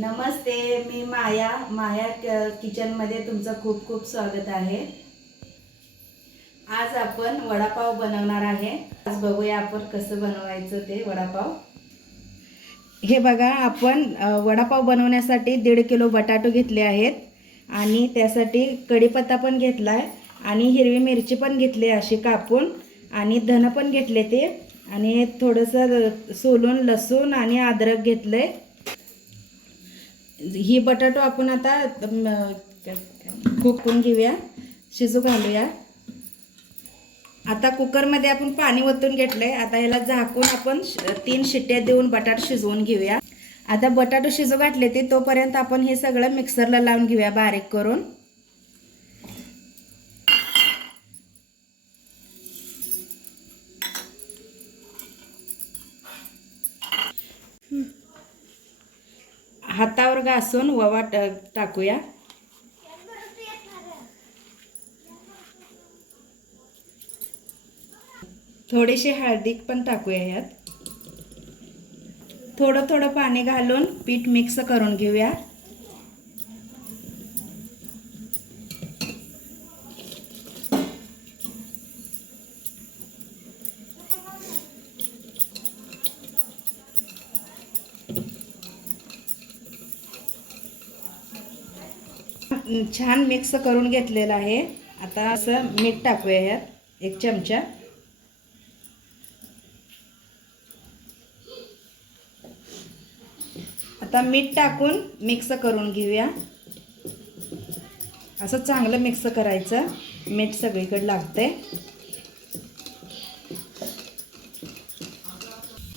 नमस्ते मी माया माया किचनमध्ये तुमचं खूप खूप स्वागत आहे. आज आपण वडापाव बनवणार आहे. आज बघूया आपण कसं बनवायचं ते वडापाव. हे बघा आपण वडापाव बनवण्यासाठी दीड किलो बटाटो घेतले आहेत आणि त्यासाठी कढीपत्ता पण घेतला आहे आणि हिरवी मिरची पण घेतली अशी कापून आणि धन पण घेतले ते. आणि थोडंसं सोलून लसूण आणि अद्रक घेतलं आहे ही बटाटो आपण आता कुकून घेऊया शिजू घालूया. आता कुकरमध्ये आपण पाणी ओतून घेतलंय. आता ह्याला झाकून आपण तीन शिट्ट्या देऊन बटाट शिजवून घेऊया. आता बटाटो शिजू घातले ते तोपर्यंत आपण हे सगळं मिक्सरला लावून घेऊया बारीक करून हातावर घासून ववा ट- टाकूया. थोडेसे हळदी पण टाकूया यात. थोडं थोडं पाणी घालून पीठ मिक्स करून घेऊया. छान मिक्स करून घेतलेलं आहे. आता असं मीठ टाकूया यात एक चमचा. आता मीठ टाकून मिक्स करून घेऊया. असं चांगलं मिक्स करायचं. मीठ सगळीकडे लागते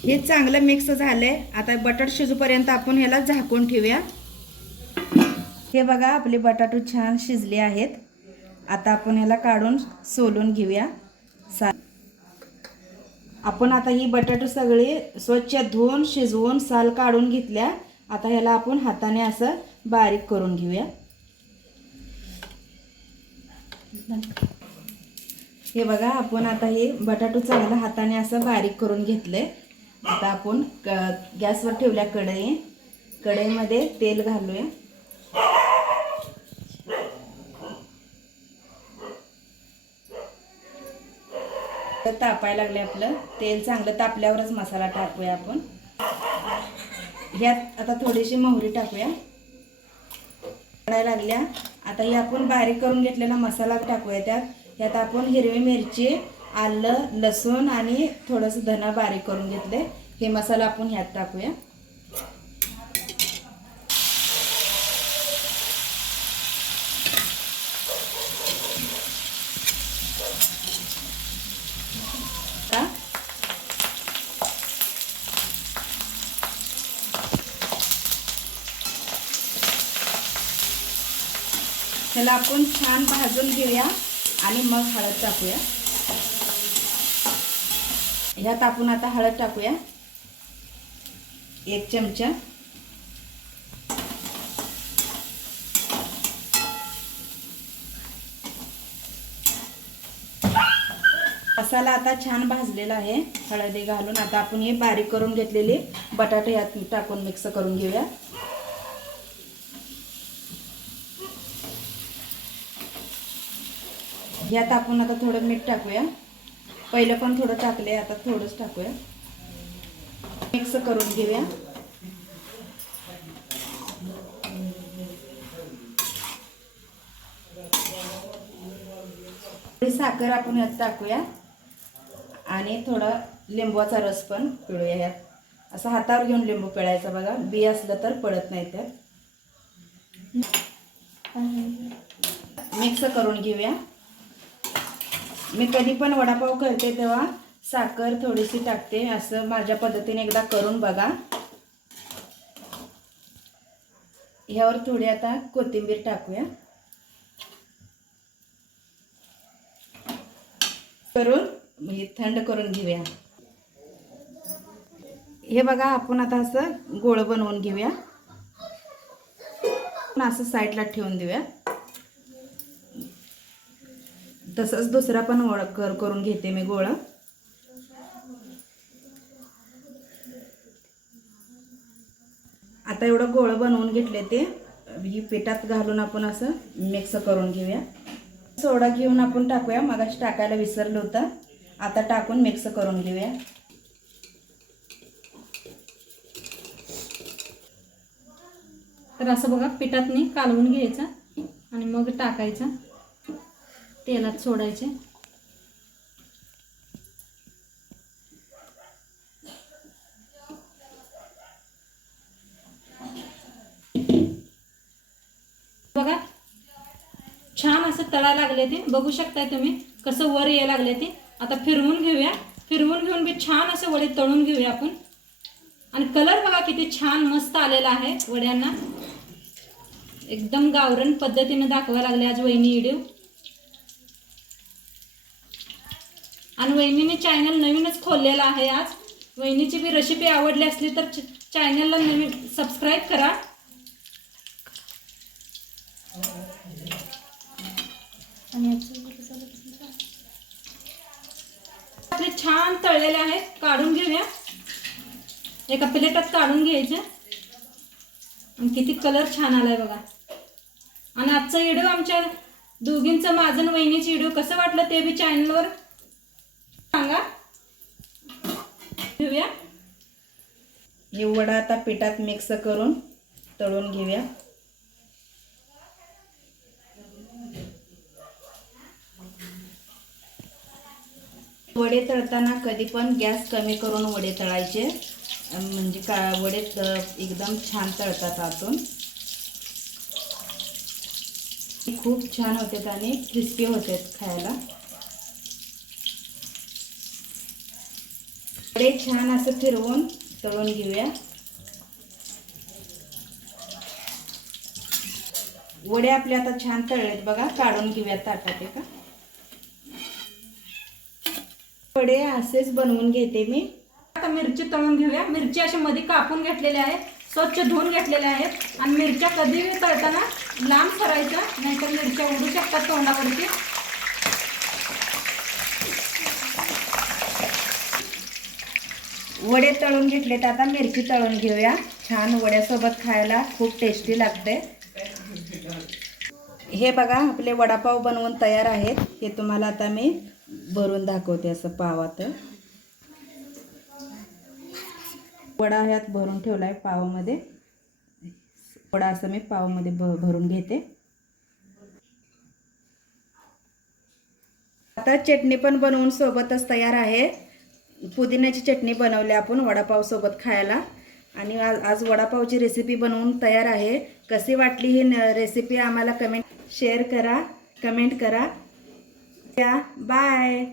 हे चांगलं मिक्स झालं आहे आता बटाट शिजूपर्यंत आपण ह्याला झाकून ठेवूया. हे बघा आपले बटाटो छान शिजले आहेत. आता आपण ह्याला काढून सोलून घेऊया. सा आपण आता ही बटाटो सगळी स्वच्छ धुवून शिजवून साल काढून घेतल्या. आता ह्याला आपण हाताने असं बारीक करून घेऊया. हे बघा आपण आता हे बटाटो चांगलं हाताने असं बारीक करून घेतलंय. आता आपण क- गॅसवर ठेवल्या कढई. कढईमध्ये तेल घालूया. तापायला लागले आपलं. तेल चांगलं तापल्यावरच मसाला टाकूया आपण. ह्यात आता थोडीशी मोहरी टाकूया. पडायला लागल्या. आता हे आपण बारीक करून घेतलेला मसाला टाकूया त्यात. ह्यात आपण हिरवी मिरची आलं लसूण आणि थोडंसं धना बारीक करून घेतले हे मसाला आपण ह्यात टाकूया का ह्याला आपण छान भाजून घेऊया आणि मग हळद टाकूया. ह्यात आपण आता हळद टाकूया. एक चमचा. मसाला आता छान भाजलेला आहे. हळदी घालून आता आपण हे बारीक करून घेतलेले बटाटे यात टाकून मिक्स करून घेऊया. यात आपण आता थोडं मीठ टाकूया. पहिलं पण थोडं टाकले आता थोडंच टाकूया. मिक्स करून घेऊया. साखर आपण यात टाकूया. आणि थोडा लिंबूचा रस पण पिळूया यात. असं हातावर घेऊन लिंबू पिळायचा बघा. बी असलं तर पडत नाही त्यात. मिक्स करून घेऊया. मी कधी पण वडापाव करते तेव्हा साखर थोडीशी टाकते. असं माझ्या पद्धतीने एकदा करून बघा. ह्यावर थोडी आता कोथिंबीर टाकूया. करून हे थंड करून घेऊया. हे बघा आपण आता असं गोळ बनवून घेऊया. असं साईडला ठेवून देऊया. तसंच दुसरा पण ओळख कर करून घेते मी गोळा. आता एवढं गोळं बनवून घेतले ते ही पिठात घालून आपण असं मिक्स करून घेऊया. सोडा घेऊन आपण टाकूया मगाशी टाकायला विसरलं होतं. आता टाकून मिक्स करून घेऊया. तर असं बघा पिठातनी कालवून घ्यायचं आणि मग टाकायचं. तेलात सोडायचे. बघा छान असं तळायला लागले ते. बघू शकताय तुम्ही कसं वर यायला लागले ते. आता फिरवून घेऊया. फिरवून घेऊन बी छान असं वडे तळून घेऊया आपण. आणि कलर बघा किती छान मस्त आलेला आहे वड्यांना. एकदम गावरण पद्धतीने दाखवायला लागले आज वहिनी व्हिडिओ आणि वहिनीने चॅनल नवीनच खोललेला आहे आज. वहिनीची बी रेसिपी आवडली असली तर चॅनलला नवीन सबस्क्राईब करा. आपले छान तळलेले आहेत काढून घेऊया. एका प्लेटात काढून घ्यायचे. आणि किती कलर छान आलाय बघा. आणि आजचा व्हिडिओ आमच्या दोघींचं माझं वहिनीचं व्हिडिओ कसं वाटलं ते बी चॅनलवर सांगा. घेऊया. हे वडा आता पिठात मिक्स करून तळून घेऊया. वडे तळताना कधी पण गॅस कमी करून वडे तळायचे. म्हणजे का वडे एकदम छान तळतात आतून. खूप छान होतात आणि क्रिस्पी होतात खायला. वडे छान असं फिरवून तळून घेऊया. वडे आपले आता छान तळलेत बघा काढून घेऊया ताटात एका. वडे असेच बनवून घेते मी. आता मिरची तळून घेऊया. मिरची अशा मध्ये कापून घेतलेल्या आहेत स्वच्छ धुवून घेतलेल्या आहेत आणि मिरच्या कधी तळताना लांब करायच्या नाहीतर मिरच्या उडू शकतात तोंडावरती. वडे तळून घेतले तर आता मिरची तळून घेऊया. छान वड्यासोबत खायला खूप टेस्टी लागते. हे बघा आपले वडापाव बनवून तयार आहेत. हे तुम्हाला आता मी भरून दाखवते असं पावात. वडा ह्यात भरून ठेवला आहे पावामध्ये. वडा असं मी पावामध्ये भ भरून घेते. आता चटणी पण बनवून सोबतच तयार आहे. पुदिन्याची चटणी बनवली आपण वडापावसोबत खायला. आणि आज आज वडापावची रेसिपी बनवून तयार आहे. कशी वाटली ही न- रेसिपी आम्हाला कमेंट शेअर करा कमेंट करा. त्या बाय